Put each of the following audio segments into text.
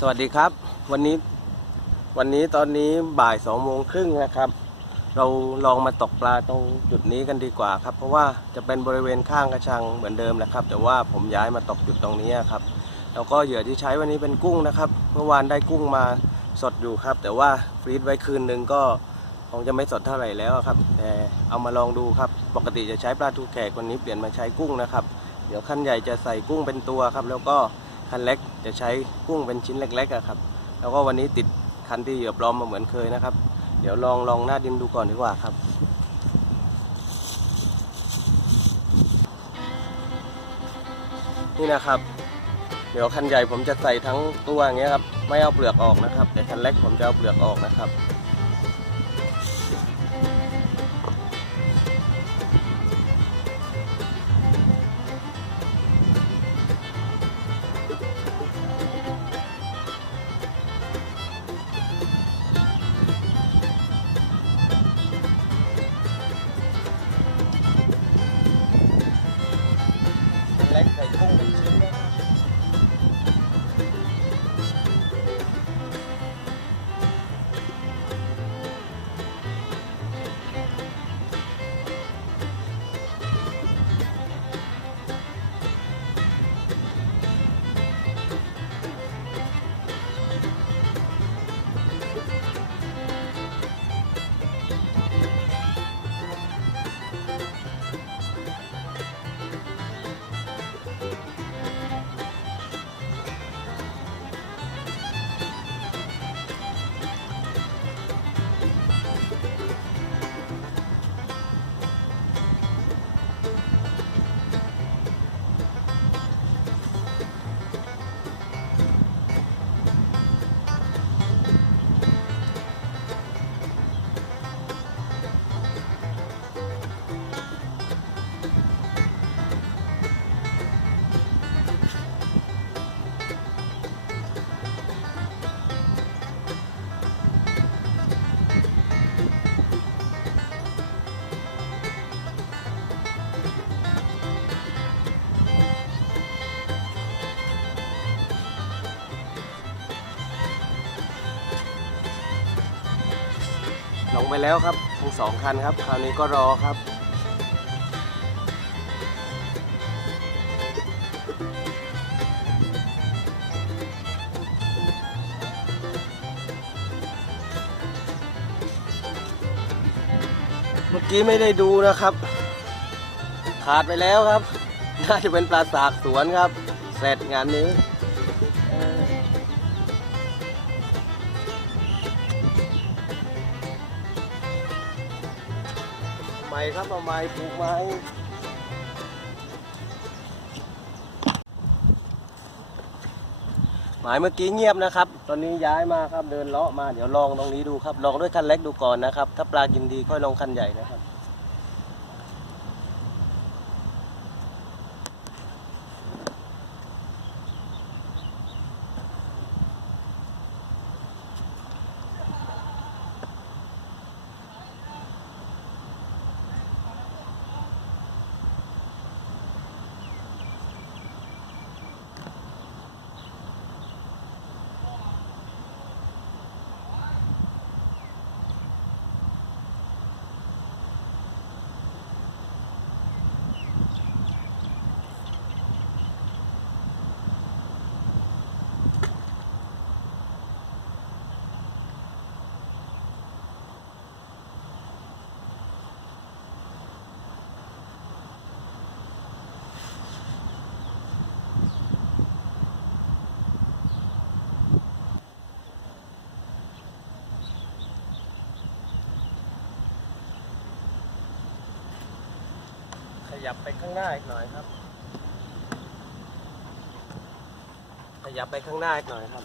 สวัสดีครับ วันนี้วันนี้ตอนนี้บ่ายสองโมงครึ่งนะครับ เราลองมาตกปลาตรงจุดนี้กันดีกว่าครับ เพราะว่าจะเป็นบริเวณข้างกระชังเหมือนเดิมแหละครับ แต่ว่าผมย้ายมาตกจุดตรงนี้ครับ แล้วก็เหยื่อที่ใช้วันนี้เป็นกุ้งนะครับ เมื่อวานได้กุ้งมาสดอยู่ครับ แต่ว่าฟรีดไว้คืนนึงก็คงจะไม่สดเท่าไหร่แล้วครับแต่เอามาลองดูครับ ปกติจะใช้ปลาทูแขกวันนี้เปลี่ยนมาใช้กุ้งนะครับ เดี๋ยวขั้นใหญ่จะใส่กุ้งเป็นตัวครับ แล้วก็ คันเล็กจะใช้กุ้งเป็นชิ้นเล็กๆอะครับ แล้วก็วันนี้ติดคันที่เหยื่อปลอมมาเหมือนเคยนะครับ เดี๋ยวลองลองหน้าดินดูก่อนดีกว่าครับนี่นะครับ เดี๋ยวคันใหญ่ผมจะใส่ทั้งตัวอย่างเงี้ยครับ ไม่เอาเปลือกออกนะครับแต่คันเล็กผมจะเอาเปลือกออกนะครับ คันเล็ ไปแล้วครับทั้งสองคันครับคราวนี้ก็รอครับเมื่อกี้ไม่ได้ดูนะครับ ขาดไปแล้วครับ น่าจะเป็นปลาสากสวนครับ เสร็จงานนี้ ครับเอาไม้ปลูกไม้หมายเมื่อกี้เงียบนะครับ ตอนนี้ย้ายมาครับเดินเลาะมาเดี๋ยวลองตรงนี้ดูครับ ลองด้วยคันเล็กดูก่อนนะครับ ถ้าปลากินดีค่อยลองคันใหญ่นะครับ ยับไปข้างหน้าอีกหน่อยครับ ขยับไปข้างหน้าอีกหน่อยครับ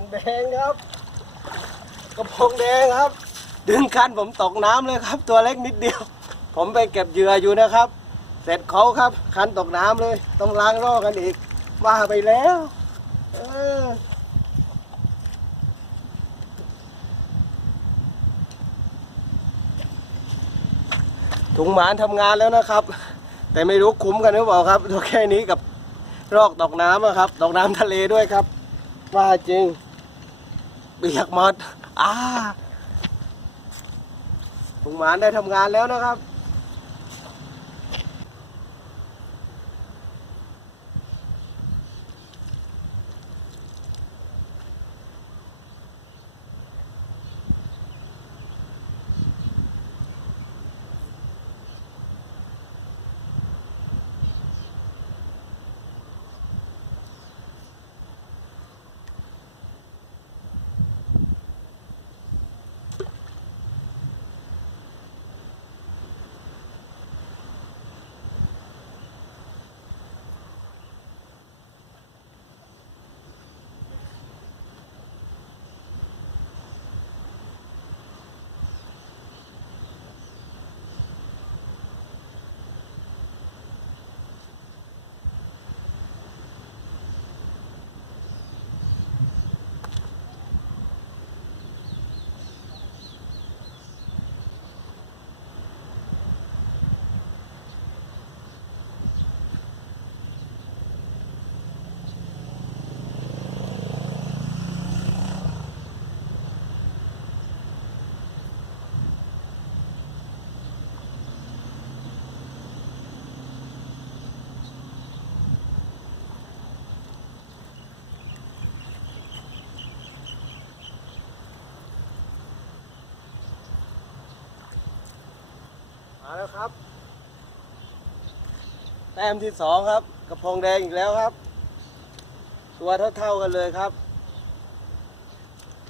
งแดงครับ กระพงแดงครับ ดึงคันผมตกน้ำเลยครับ ตัวเล็กนิดเดียว ผมไปเก็บเหยื่ออยู่นะครับ เสร็จเขาครับคันตกน้ำเลย ต้องล้างรอกันอีกว่าไปแล้วเออถุงหมานทำงานแล้วนะครับ แต่ไม่รู้คุ้มกันหรือเปล่าครับตัวแค่นี้กับรอกตกน้ำอะครับ ตกน้ำทะเลด้วยครับ ว่าจริง เปียกหมดอ่าลุงหมานได้ทำงานแล้วนะครับ มาแล้วครับ แต้มที่สองครับกระพงแดงอีกแล้วครับ ตัวเท่าๆกันเลยครับ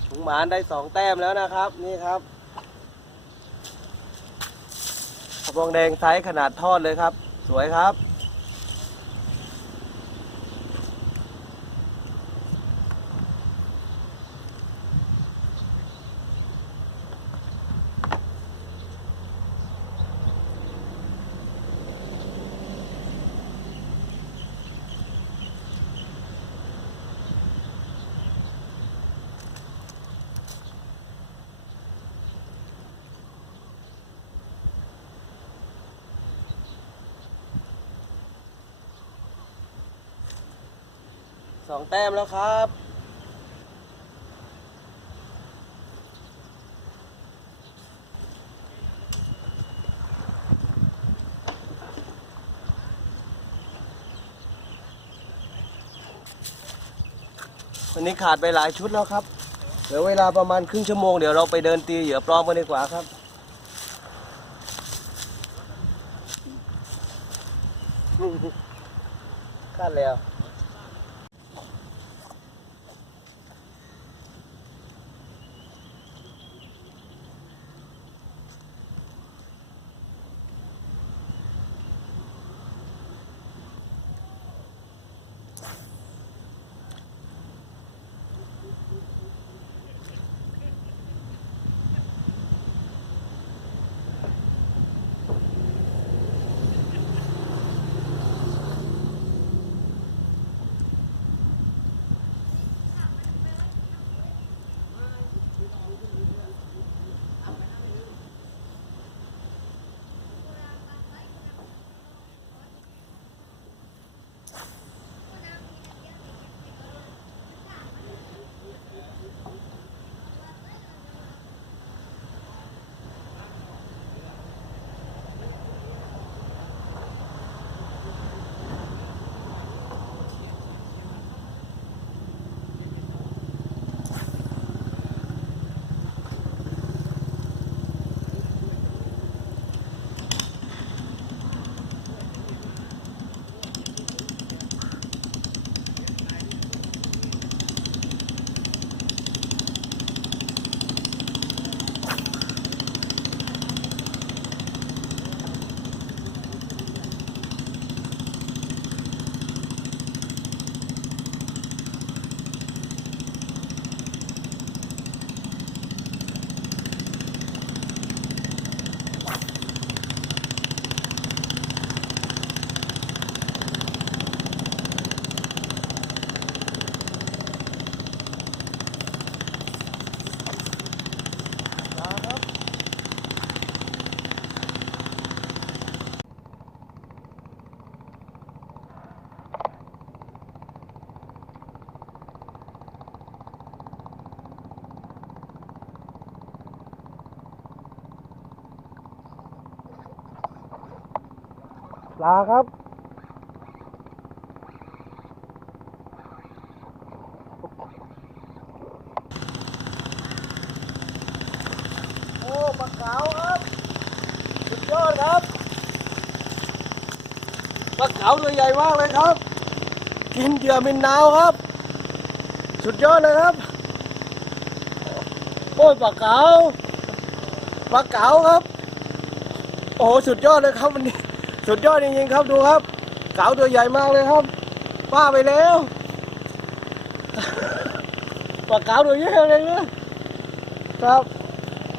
ถุงหมานได้สองแต้มแล้วนะครับ นี่ครับกระพงแดงไซส์ขนาดทอดเลยครับ สวยครับ สองแต้มแล้วครับวันนี้ขาดไปหลายชุดแล้วครับ เหลือเวลาประมาณครึ่งชั่วโมงเดี๋ยวเราไปเดินตีเหยื่อปลอมกันดีกว่าครับขาดแล้ว ลาครับโอ้ปลาเก๋าครับสุดยอดครับปลาเก๋าตัวใหญ่มากเลยครับ กินเหยื่อมินนาวครับ สุดยอดเลยครับโอ้ยปลาเก๋าปลาเก๋าครับ โอ้สุดยอดเลยครับวันนี้ สุดยอดจริงๆครับดูครับเก๋าตัวใหญ่มากเลยครับป้าไปแล้วปลาเก๋าตัวใหญ่เลยนะครับ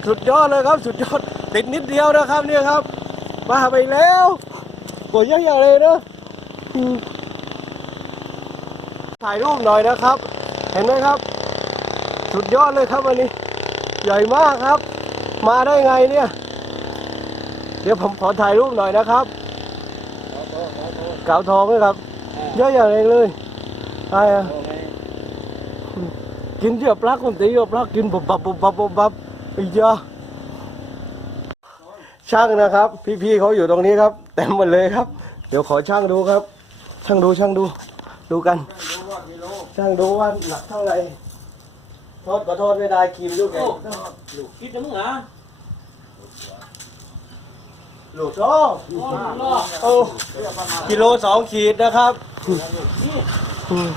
สุดยอดเลยครับ สุดยอดติดนิดเดียวนะครับเนี่ยครับป้าไปแล้วตัวใหญ่ๆเลยนะถ่ายรูปหน่อยนะครับ เห็นไหมครับ สุดยอดเลยครับวันนี้ ใหญ่มากครับ มาได้ไงเนี่ย เดี๋ยวผมขอถ่ายรูปหน่อยนะครับ เก๋าทองด้วยครับ เยอะอย่างเลยเลยไอ้อะกินเยอะปลักคนตีเยอะปลักกินบุบบับบุบบับบุบบับอีเยอะช่างนะครับ พี่ๆเขาอยู่ตรงนี้ครับเต็มหมดเลยครับ เดี๋ยวขอช่างดูครับ ช่างดูช่างดูดูกัน ช่างดูว่าหนักเท่าไหร่โทษขอโทษไม่ได้ครีมลูกเองคิดนะมึงเห รอลูกโซ่โอ้รอโอ้กิโลสองขีดนะครับอืม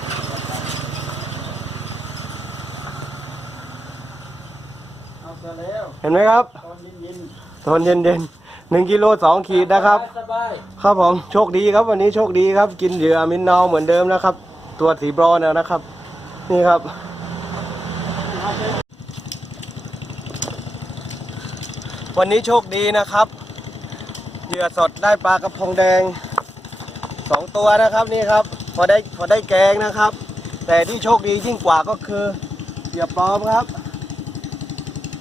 เอาซะแล้วเห็นไหมครับตอนเย็นตอนเย็นเย็นๆหนึ่งกิโลสองขีดนะครับสบายครับผมโชคดีครับวันนี้โชคดีครับ กินเหยื่อมินนาวเหมือนเดิมนะครับ ตัวสีบรอนซ์นะครับ นี่ครับวันนี้โชคดีนะครับ เหยื่อสดได้ปลากระพงแดงสองตัวนะครับนี่ครับ พอได้พอได้แกงนะครับ แต่ที่โชคดียิ่งกว่าก็คือเหยื่อปลอมครับ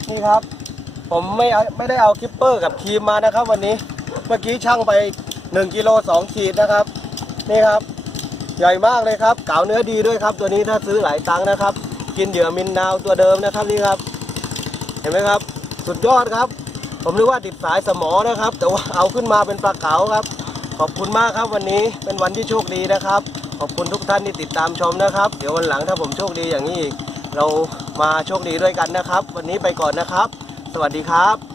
นี่ครับ ผมไม่ไม่ได้เอาคิปเปอร์กับครีมมานะครับ วันนี้เมื่อกี้ช่างไป1กิโล2ขีดนะครับ นี่ครับ ใหญ่มากเลยครับเก๋าเนื้อดีด้วยครับ ตัวนี้ถ้าซื้อหลายตังค์นะครับ กินเหยื่อมินนาวตัวเดิมนะครับนี่ครับ เห็นไหมครับ สุดยอดครับ ผมนึกว่าติดสายสมอนะครับ แต่ว่าเอาขึ้นมาเป็นปลาเก๋าครับ ขอบคุณมากครับวันนี้เป็นวันที่โชคดีนะครับ ขอบคุณทุกท่านที่ติดตามชมนะครับ เดี๋ยววันหลังถ้าผมโชคดีอย่างนี้อีก เรามาโชคดีด้วยกันนะครับ วันนี้ไปก่อนนะครับ สวัสดีครับ